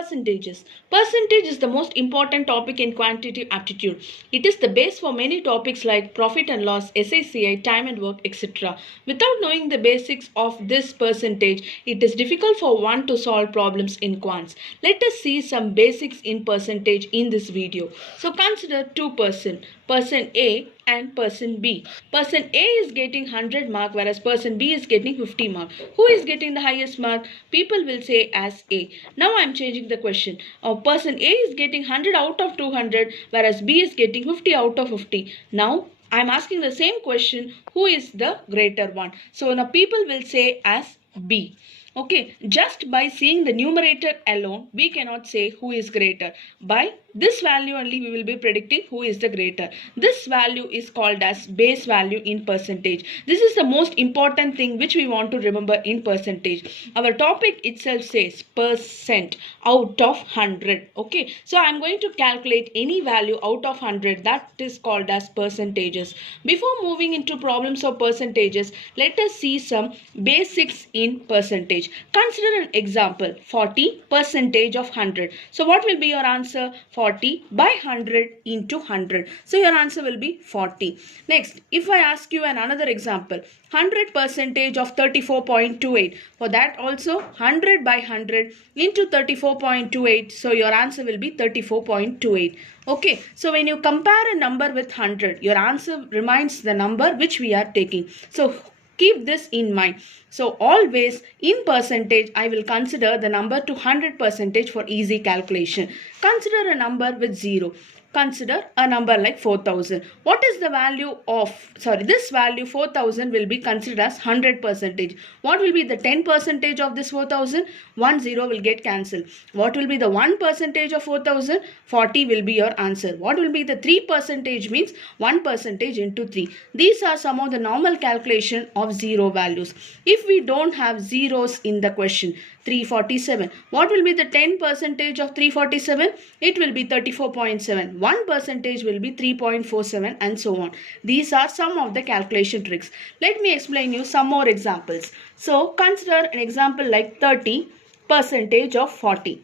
Percentages. Percentage is the most important topic in quantitative aptitude. It is the base for many topics like profit and loss, SACI, time and work, etc. Without knowing the basics of this percentage, it is difficult for one to solve problems in quants. Let us see some basics in percentage in this video. So consider two persons, person A and person B. Person A is getting 100 mark whereas person B is getting 50 mark. Who is getting the highest mark? People will say as A. Now I am changing the question. Person A is getting 100 out of 200 whereas B is getting 50 out of 50. Now I am asking the same question, who is the greater one? So now people will say as B. Okay, just by seeing the numerator alone, we cannot say who is greater. By this value only we will be predicting who is the greater. This value is called as base value in percentage. This is the most important thing which we want to remember in percentage. Our topic itself says percent out of 100. Okay, so I am going to calculate any value out of 100, that is called as percentages. Before moving into problems of percentages, let us see some basics in percentage. Consider an example, 40% of 100. So what will be your answer? 40 by 100 into 100. So your answer will be 40. Next, if I ask you another example, 100% of 34.28. For that also 100 by 100 into 34.28. So your answer will be 34.28. Okay, so when you compare a number with 100, your answer remains the number which we are taking. So keep this in mind. So always in percentage, I will consider the number to 100% for easy calculation. Consider a number with 0. Consider a number like 4000. What is the value of, this value 4000 will be considered as 100%. What will be the 10% of this 4000? 10 will get cancelled. What will be the 1% of 4000? 40 will be your answer. What will be the 3% means 1% into 3. These are some of the normal calculation of 0 values. If we don't have zeros in the question, 347. What will be the 10% of 347? It will be 34.7. 1% will be 3.47 and so on. These are some of the calculation tricks. Let me explain you some more examples. So consider an example like 30% of 40.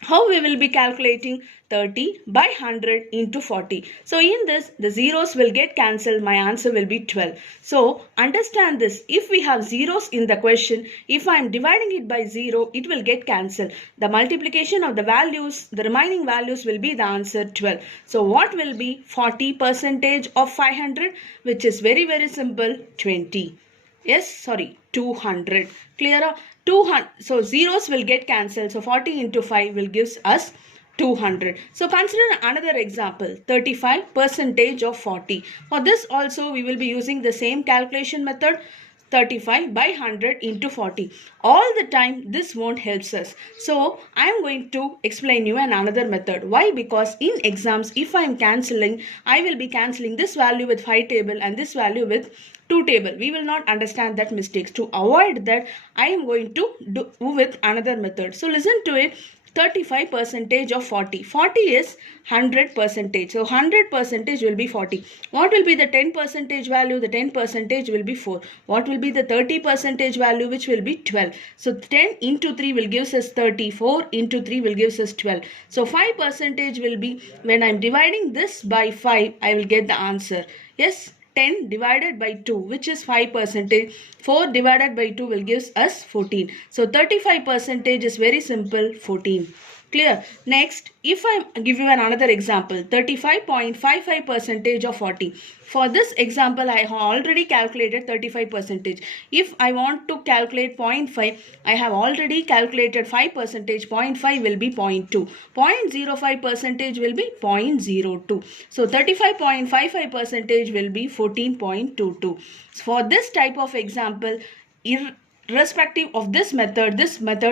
How we will be calculating 30 by 100 into 40. So in this, the zeros will get cancelled. My answer will be 12. So understand this. If we have zeros in the question, if I am dividing it by 0, it will get cancelled. The multiplication of the values, the remaining values will be the answer 12. So what will be 40% of 500? Which is very simple, 20. 200. Clear? 200. So zeros will get cancelled. So 40 into 5 will give us 200. So consider another example, 35% of 40. For this also we will be using the same calculation method. 35 by 100 into 40. All the time this won't help us. So I am going to explain you another method. Why? Because in exams, if I am cancelling, I will be cancelling this value with 5 table and this value with 2 table. We will not understand that mistakes. To avoid that, I am going to do with another method. So listen to it. 35% of 40. 40 is 100%. So 100% will be 40. What will be the 10% value? The 10% will be 4. What will be the 30% value? Which will be 12. So 10 into 3 will give us 30. 4 into 3 will give us 12. So 5% will be, when I am dividing this by 5, I will get the answer. Yes. 10 divided by 2, which is 5%. 4 divided by 2 will give us 14. So 35% is very simple, 14. Clear? Next, if I give you another example, 35.55% of 40. For this example, I have already calculated 35%. If I want to calculate 0.5, I have already calculated 5%. 0.5 will be 0.2. 0.05% will be 0.02. So 35.55% will be 14.22. For this type of example, irrespective of this method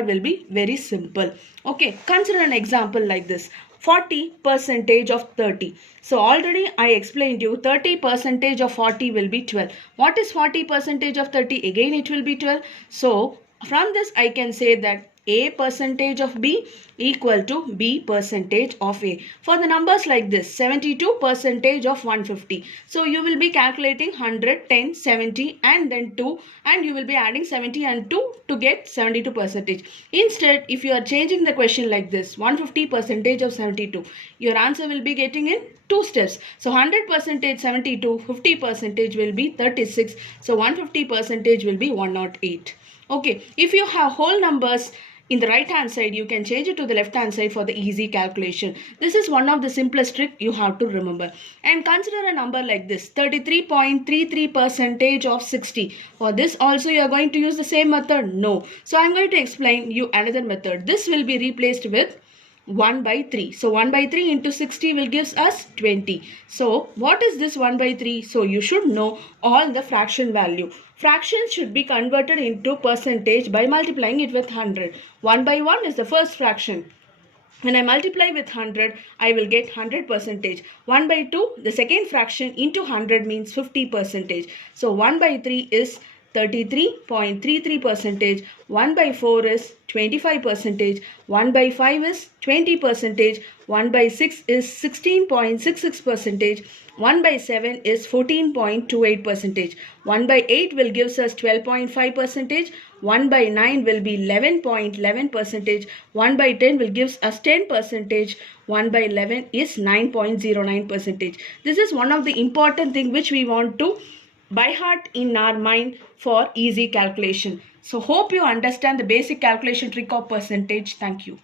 will be very simple. Okay, consider an example like this. 40% of 30. So already I explained you 30% of 40 will be 12. What is 40% of 30? Again it will be 12. So from this I can say that A percentage of B equal to B percentage of A. For the numbers like this, 72 percentage of 150. So you will be calculating 100, 10, 70 and then 2, and you will be adding 70 and 2 to get 72 percentage. Instead, if you are changing the question like this, 150 percentage of 72, your answer will be getting in 2 steps. So 100 percentage 72, 50 percentage will be 36. So 150 percentage will be 108. Okay, if you have whole numbers in the right hand side, you can change it to the left hand side for the easy calculation. This is one of the simplest trick you have to remember. And consider a number like this, 33.33 percentage of 60. For this also you are going to use the same method? No. So I am going to explain you another method. This will be replaced with 1 by 3. So 1 by 3 into 60 will gives us 20. So what is this 1 by 3? So you should know all the fraction value. Fractions should be converted into percentage by multiplying it with 100. 1 by 1 is the first fraction. When I multiply with 100, I will get 100 percentage. 1 by 2, the second fraction into 100 means 50 percentage. So 1 by 3 is 33.33 percentage, 1 by 4 is 25 percentage, 1 by 5 is 20 percentage, 1 by 6 is 16.66 percentage, 1 by 7 is 14.28 percentage, 1 by 8 will gives us 12.5 percentage, 1 by 9 will be 11.11 percentage, 1 by 10 will gives us 10 percentage, 1 by 11 is 9.09 percentage. This is one of the important thing which we want to by heart in our mind for easy calculation. So hope you understand the basic calculation trick of percentage. Thank you.